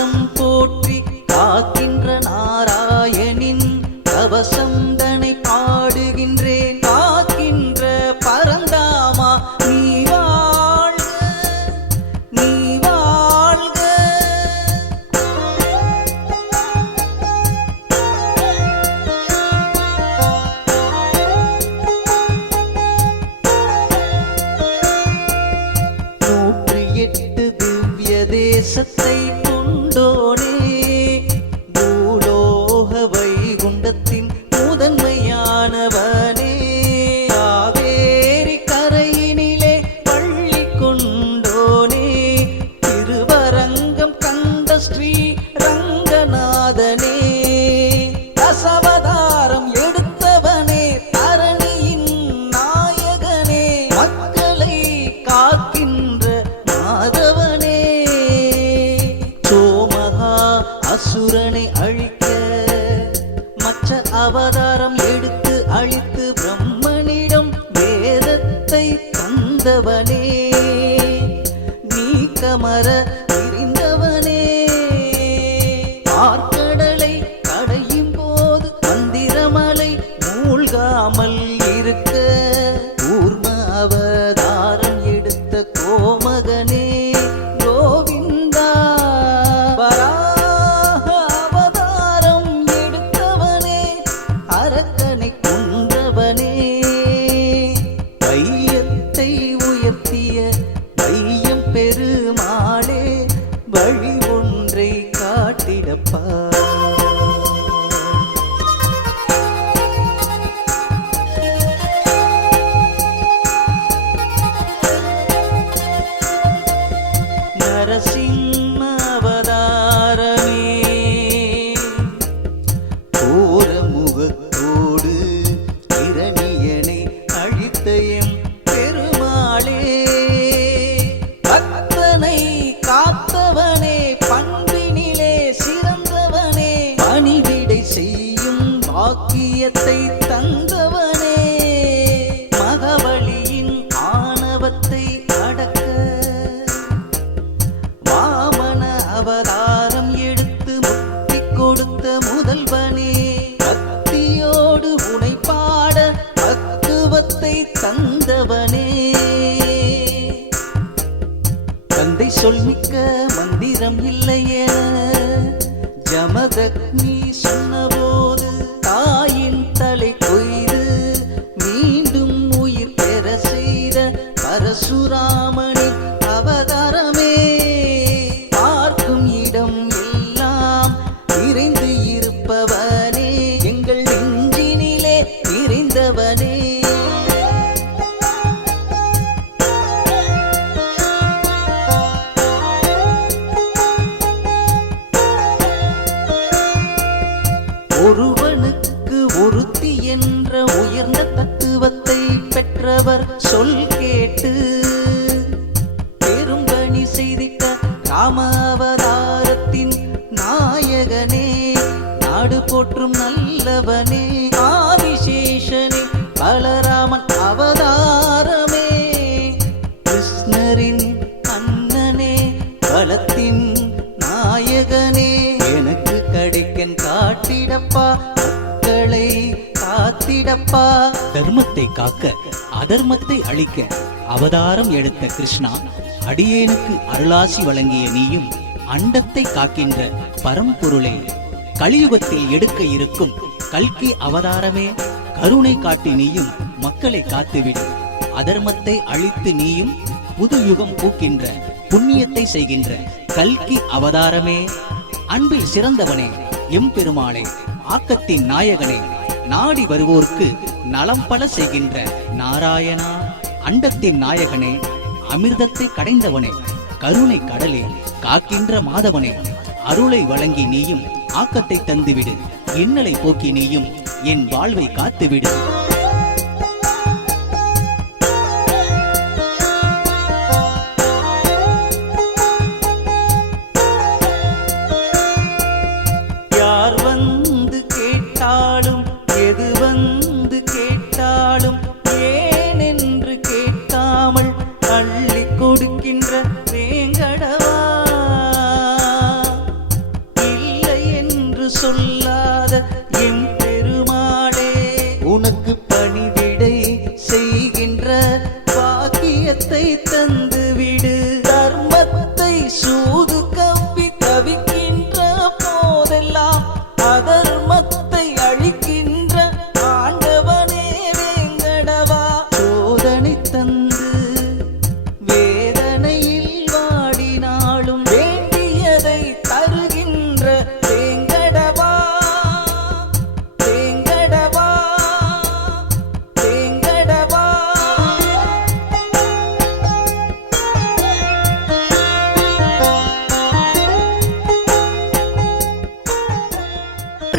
கவசம் போற்றி காக்கின்ற நாராயணின் கவசம் தனை பாடுகின்றேன் காக்கின்ற பரந்தாமா நீ வாழ்க நீ வாழ்க. நூற்றி எட்டு திவ்ய தேசத்தை பாக்கியத்தை தந்தவனே. மகவழியின் ஆணவத்தை அடக்க. வாமன அவதாரம் எடுத்து முக்தி கொடுத்த முதல்வனே. பக்தியோடு உனை பாட பக்குவத்தை தந்தவனே. தந்தை சொல்மிக்க மந்திரம் இல்லை ஜமதக்னி சொன்னபோது பலத்தின் நாயகனே எனக்கு கிடைக்கன் காட்டிடப்பா மக்களை காத்திடப்பா. தர்மத்தை காக்க அதர்மத்தை அழிக்க அவதாரம் எடுத்த கிருஷ்ணா அடியேனுக்கு அருளாசி வழங்கிய நீயும் அண்டத்தை காக்கின்ற பரம்பொருளே. கலியுகத்தில் எடுக்க இருக்கும் கல்கி அவதாரமே கருணை காட்டி நீயும் மக்களை காத்துவிடும் அதர்மத்தை அழித்து நீயும் புது யுகம் பூக்கின்ற புண்ணியத்தை செய்கின்ற கல்கி அவதாரமே. அன்பில் சிறந்தவனே எம்பெருமாளே ஆக்கத்தின் நாயகனே நாடி வருவோர்க்கு நலம் பல செய்கின்ற நாராயணா. அண்டத்தின் நாயகனே அமிர்தத்தை கடைந்தவனே கருணை கடலே காக்கின்ற மாதவனே அருளை வழங்கி நீயும் ஆக்கத்தை தந்துவிடு இன்னலை போக்கி நீயும் என் வாழ்வை காத்துவிடு. உனக்கு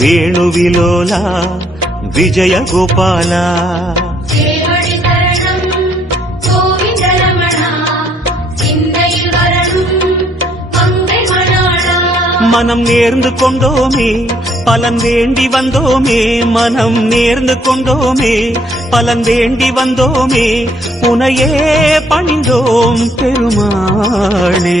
వేణువిలోలా విజయ గోపాల மனம் நேர்ந்து கொண்டோமே பலன் வேண்டி வந்தோமே மனம் நேர்ந்து கொண்டோமே பலன் வேண்டி வந்தோமே உனையே பணிந்தோம் பெருமாளே.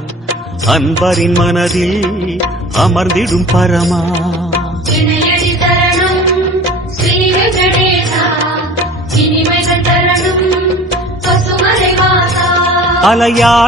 அன்பரின் மனதில் அமர்ந்திடும் பரமா. அலையா